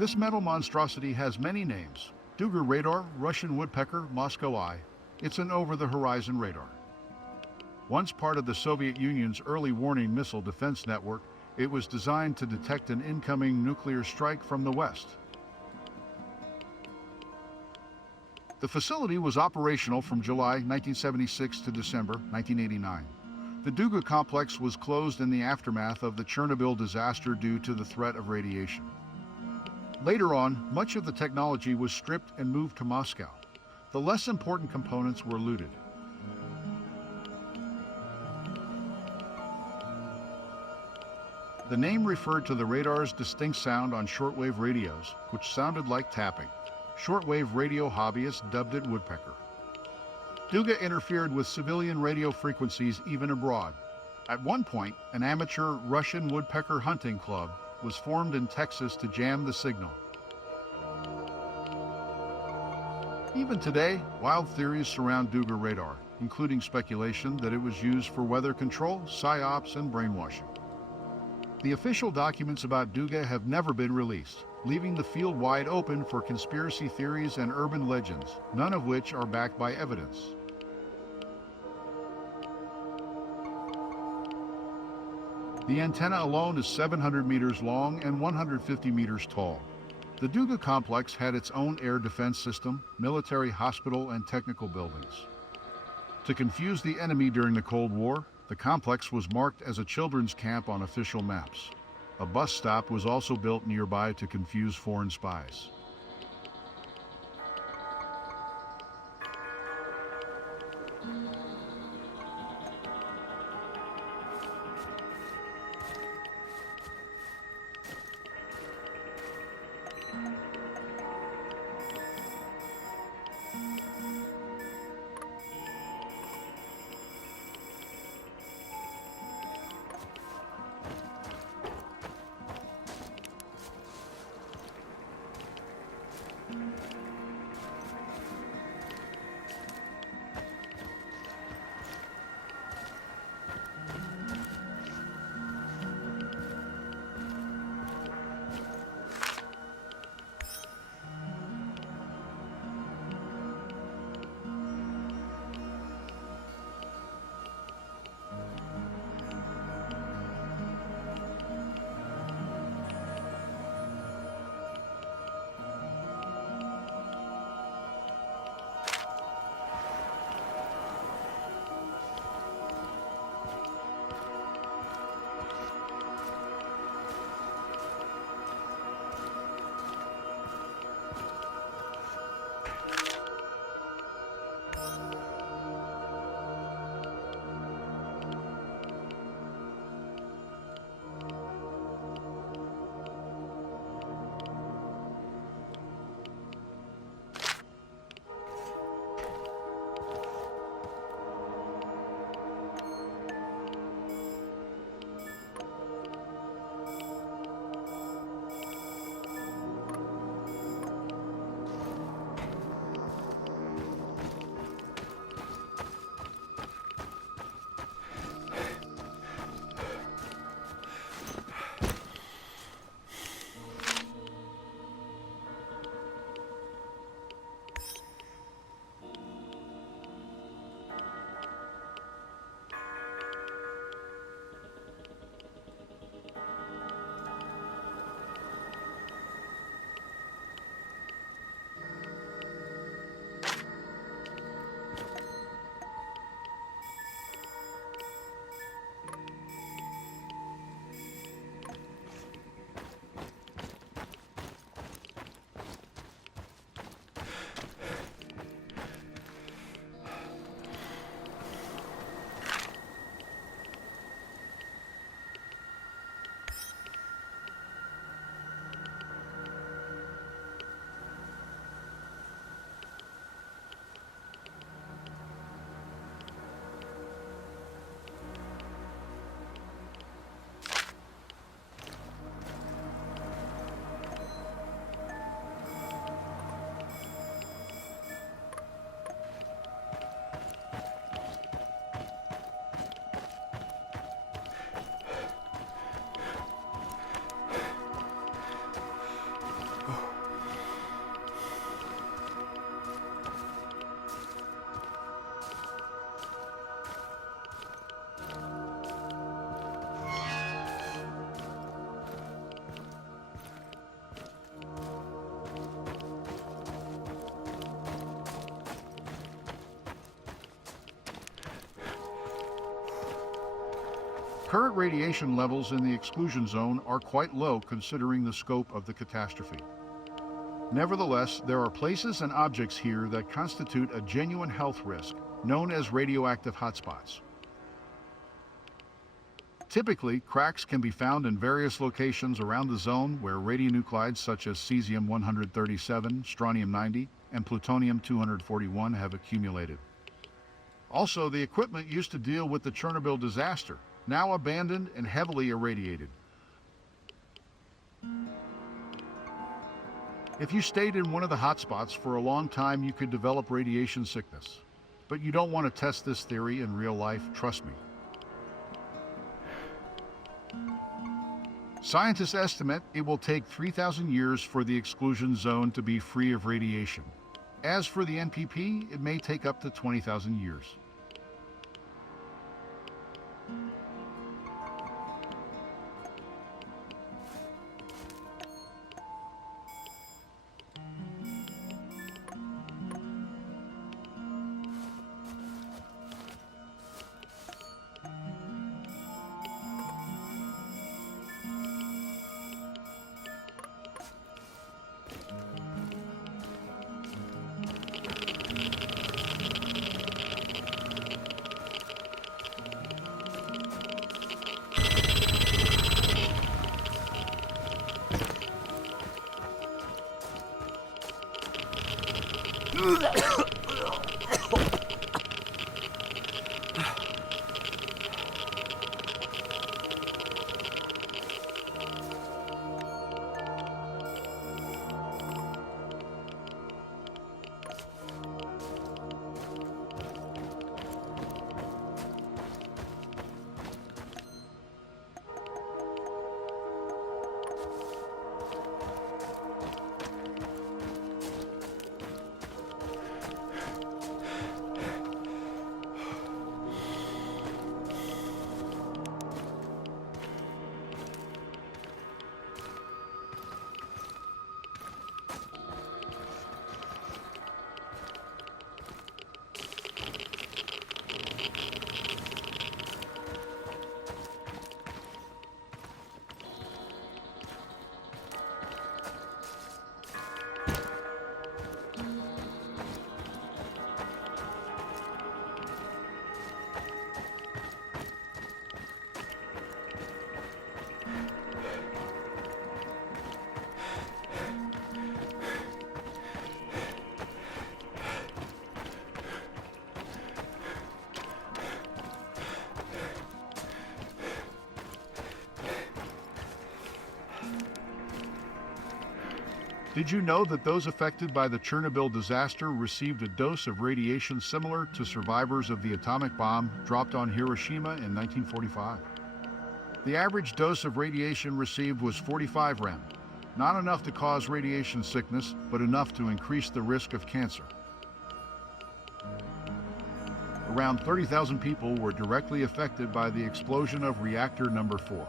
This metal monstrosity has many names: Duga radar, Russian woodpecker, Moscow eye. It's an over-the-horizon radar. Once part of the Soviet Union's early warning missile defense network, it was designed to detect an incoming nuclear strike from the west. The facility was operational from July 1976 to December 1989. The Duga complex was closed in the aftermath of the Chernobyl disaster due to the threat of radiation. Later on, much of the technology was stripped and moved to Moscow. The less important components were looted. The name referred to the radar's distinct sound on shortwave radios, which sounded like tapping. Shortwave radio hobbyists dubbed it woodpecker. Duga interfered with civilian radio frequencies even abroad. At one point, an amateur Russian woodpecker hunting club was formed in Texas to jam the signal. Even today, wild theories surround Duga radar, including speculation that it was used for weather control, psyops, and brainwashing. The official documents about Duga have never been released, leaving the field wide open for conspiracy theories and urban legends, none of which are backed by evidence. The antenna alone is 700 meters long and 150 meters tall. The Duga complex had its own air defense system, military hospital, and technical buildings. To confuse the enemy during the Cold War, the complex was marked as a children's camp on official maps. A bus stop was also built nearby to confuse foreign spies. Current radiation levels in the exclusion zone are quite low considering the scope of the catastrophe. Nevertheless, there are places and objects here that constitute a genuine health risk, known as radioactive hotspots. Typically, cracks can be found in various locations around the zone where radionuclides such as cesium-137, strontium-90, and plutonium-241 have accumulated. Also, the equipment used to deal with the Chernobyl disaster, now abandoned and heavily irradiated. If you stayed in one of the hotspots for a long time, you could develop radiation sickness. But you don't want to test this theory in real life, trust me. Scientists estimate it will take 3,000 years for the exclusion zone to be free of radiation. As for the NPP, it may take up to 20,000 years. Did you know that those affected by the Chernobyl disaster received a dose of radiation similar to survivors of the atomic bomb dropped on Hiroshima in 1945? The average dose of radiation received was 45 rem, not enough to cause radiation sickness, but enough to increase the risk of cancer. Around 30,000 people were directly affected by the explosion of reactor number 4.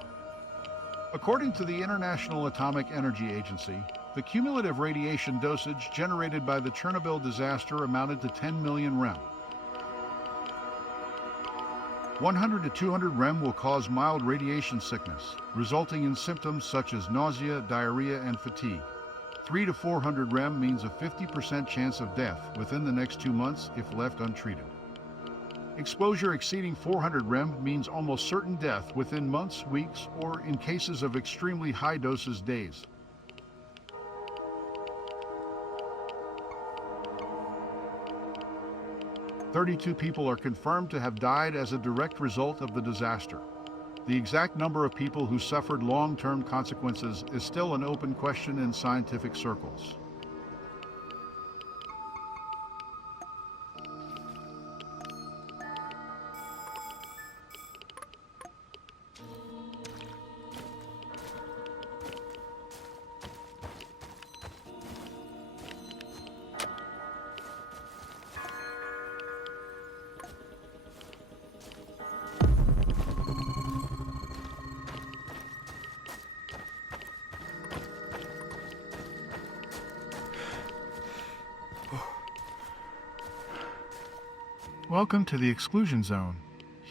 According to the International Atomic Energy Agency, the cumulative radiation dosage generated by the Chernobyl disaster amounted to 10 million rem. 100 to 200 rem will cause mild radiation sickness, resulting in symptoms such as nausea, diarrhea, and fatigue. 300 to 400 rem means a 50% chance of death within the next 2 months if left untreated. Exposure exceeding 400 rem means almost certain death within months, weeks, or in cases of extremely high doses, days. "32 people are confirmed to have died as a direct result of the disaster. The exact number of people who suffered long-term consequences is still an open question in scientific circles. Welcome to the exclusion zone.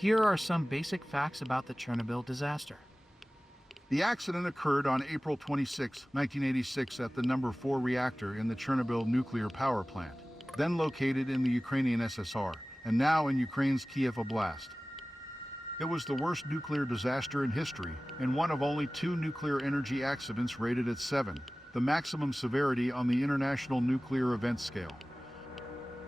Here are some basic facts about the Chernobyl disaster. The accident occurred on April 26, 1986 at the number 4 reactor in the Chernobyl nuclear power plant, then located in the Ukrainian SSR, and now in Ukraine's Kiev Oblast. It was the worst nuclear disaster in history, and one of only 2 nuclear energy accidents rated at 7, the maximum severity on the International Nuclear Event Scale.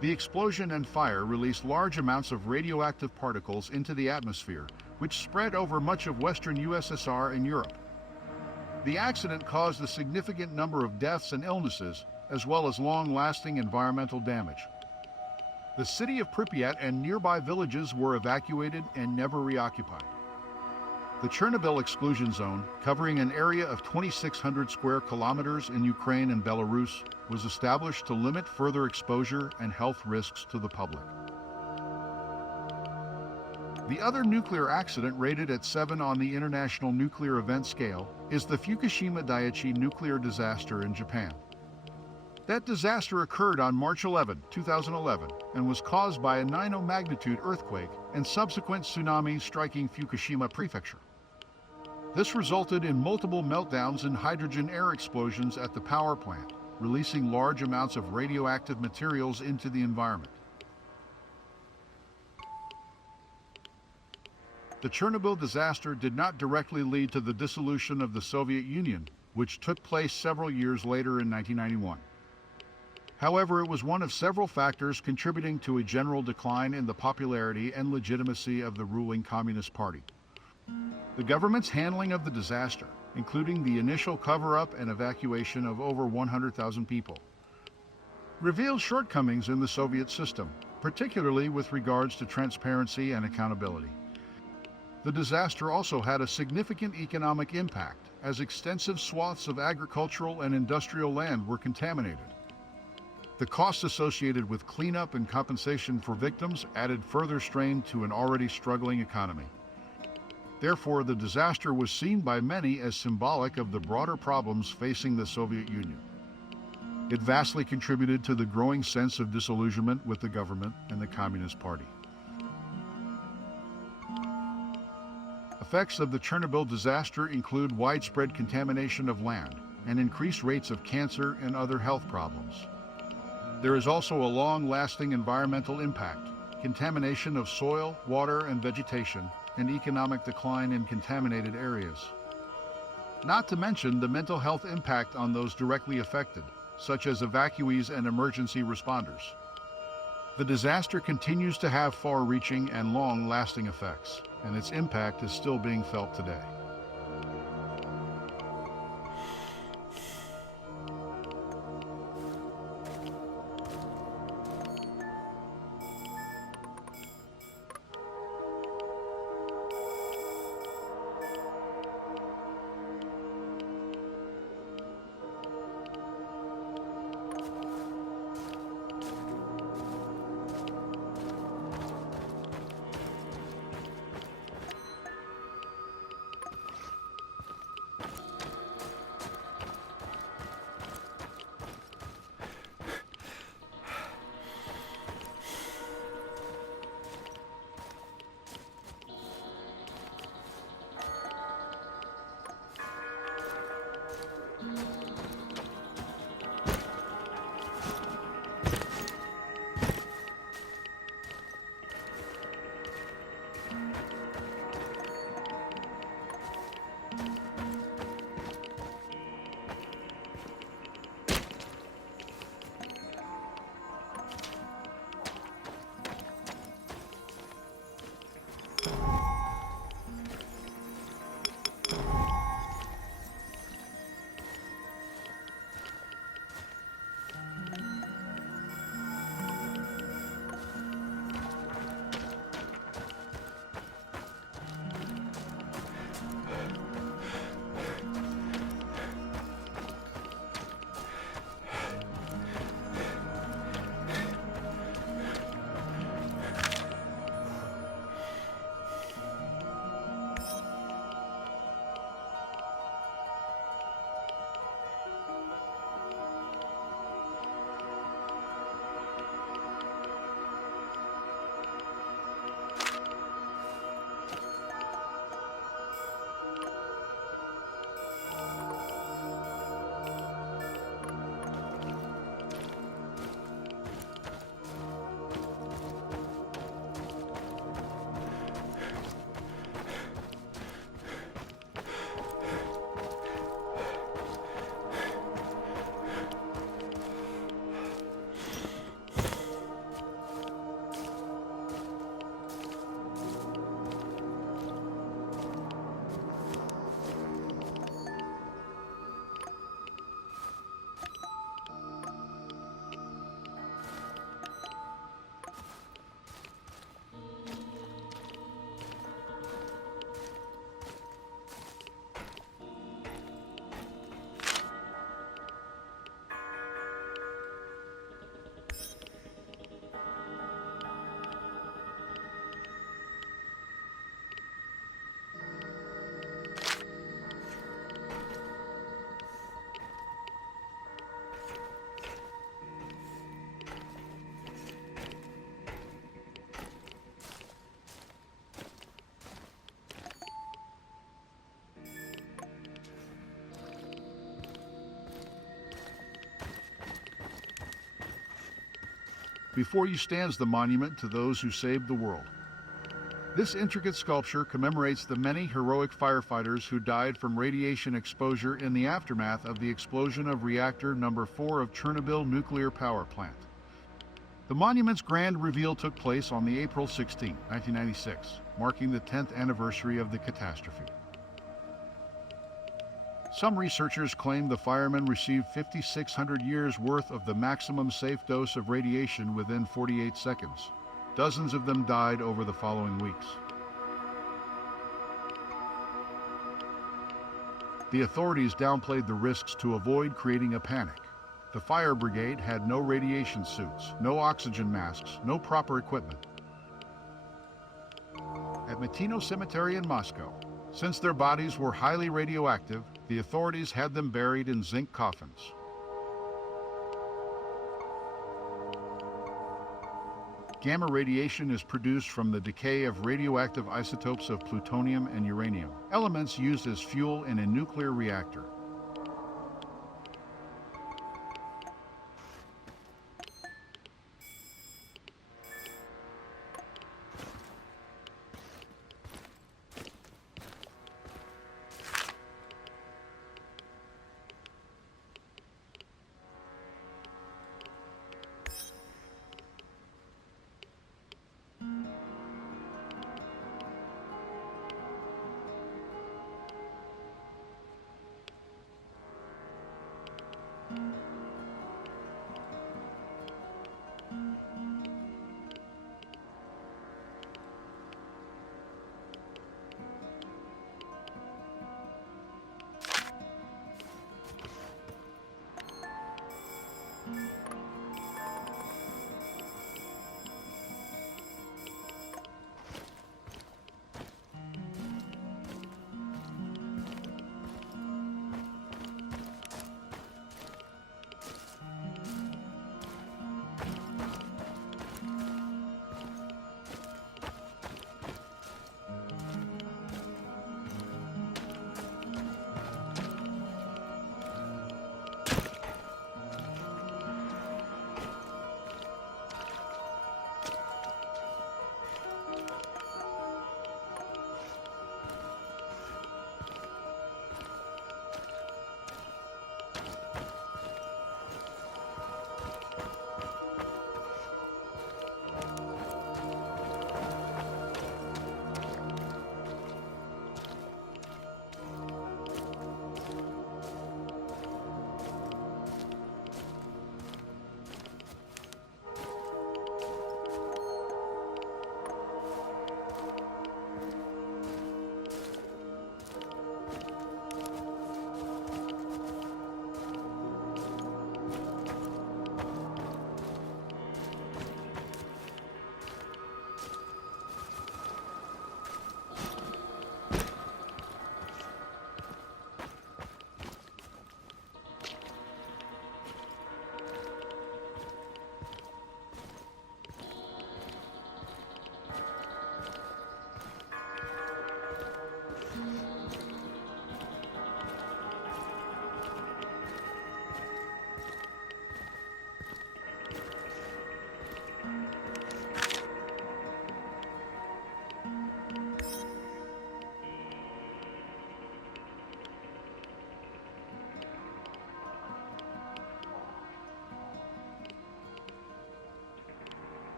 The explosion and fire released large amounts of radioactive particles into the atmosphere, which spread over much of western USSR and Europe. The accident caused a significant number of deaths and illnesses, as well as long-lasting environmental damage. The city of Pripyat and nearby villages were evacuated and never reoccupied. The Chernobyl exclusion zone, covering an area of 2,600 square kilometers in Ukraine and Belarus, was established to limit further exposure and health risks to the public. The other nuclear accident rated at 7 on the International Nuclear Event Scale is the Fukushima Daiichi nuclear disaster in Japan. That disaster occurred on March 11, 2011, and was caused by a 9.0 magnitude earthquake and subsequent tsunami striking Fukushima Prefecture. This resulted in multiple meltdowns and hydrogen air explosions at the power plant, releasing large amounts of radioactive materials into the environment. The Chernobyl disaster did not directly lead to the dissolution of the Soviet Union, which took place several years later in 1991. However, it was one of several factors contributing to a general decline in the popularity and legitimacy of the ruling Communist Party. The government's handling of the disaster, including the initial cover-up and evacuation of over 100,000 people, revealed shortcomings in the Soviet system, particularly with regards to transparency and accountability. The disaster also had a significant economic impact, as extensive swaths of agricultural and industrial land were contaminated. The costs associated with cleanup and compensation for victims added further strain to an already struggling economy. Therefore, the disaster was seen by many as symbolic of the broader problems facing the Soviet Union. It vastly contributed to the growing sense of disillusionment with the government and the Communist Party. Effects of the Chernobyl disaster include widespread contamination of land and increased rates of cancer and other health problems. There is also a long-lasting environmental impact, contamination of soil, water, and vegetation, and economic decline in contaminated areas. Not to mention the mental health impact on those directly affected, such as evacuees and emergency responders. The disaster continues to have far-reaching and long-lasting effects, and its impact is still being felt today. Before you stands the monument to those who saved the world. This intricate sculpture commemorates the many heroic firefighters who died from radiation exposure in the aftermath of the explosion of reactor number 4 of Chernobyl nuclear power plant. The monument's grand reveal took place on the April 16, 1996, marking the 10th anniversary of the catastrophe. Some researchers claim the firemen received 5,600 years' worth of the maximum safe dose of radiation within 48 seconds. Dozens of them died over the following weeks. The authorities downplayed the risks to avoid creating a panic. The fire brigade had no radiation suits, no oxygen masks, no proper equipment. At Matino Cemetery in Moscow, since their bodies were highly radioactive, the authorities had them buried in zinc coffins. Gamma radiation is produced from the decay of radioactive isotopes of plutonium and uranium, elements used as fuel in a nuclear reactor.